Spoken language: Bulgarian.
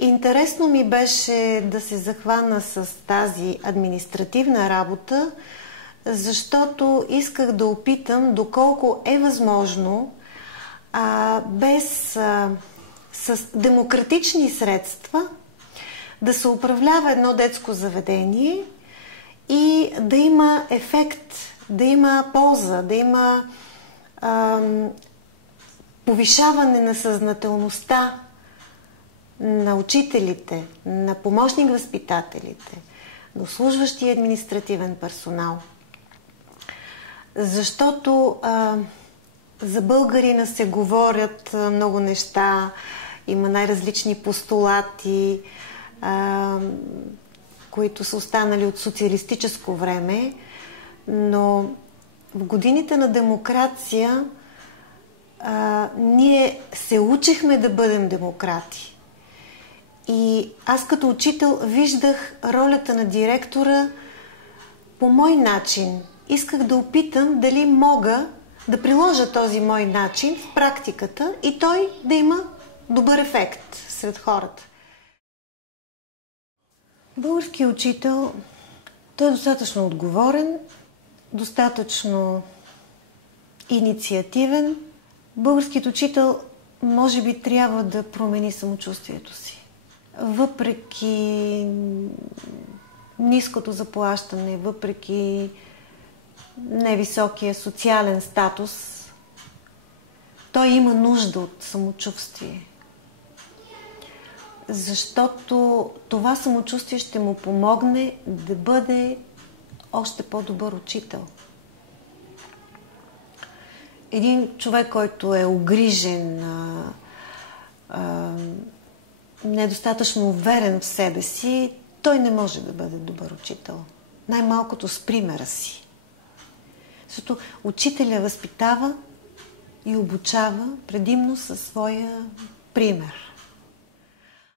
Интересно ми беше да се захвана с тази административна работа, защото исках да опитам доколко е възможно с демократични средства да се управлява едно детско заведение и да има ефект, да има полза, да има повишаване на съзнателността на учителите, на помощник-възпитателите, на обслужващия административен персонал. Защото за българина се говорят много неща, има най-различни постулати, които са останали от социалистическо време, но в годините на демокрация ние се учихме да бъдем демократи. И аз като учител виждах ролята на директора по мой начин. Исках да опитам дали мога да приложа този мой начин в практиката и той да има добър ефект сред хората. Българският учител, той е достатъчно отговорен, достатъчно инициативен. Българският учител може би трябва да промени самочувствието си. Въпреки ниското заплащане, въпреки невисокия социален статус, той има нужда от самочувствие. Защото това самочувствие ще му помогне да бъде още по-добър учител. Един човек, който е угрижен, недостатъчно уверен в себе си, той не може да бъде добър учител. Най-малкото с примера си. Защото учителя възпитава и обучава предимно със своя пример.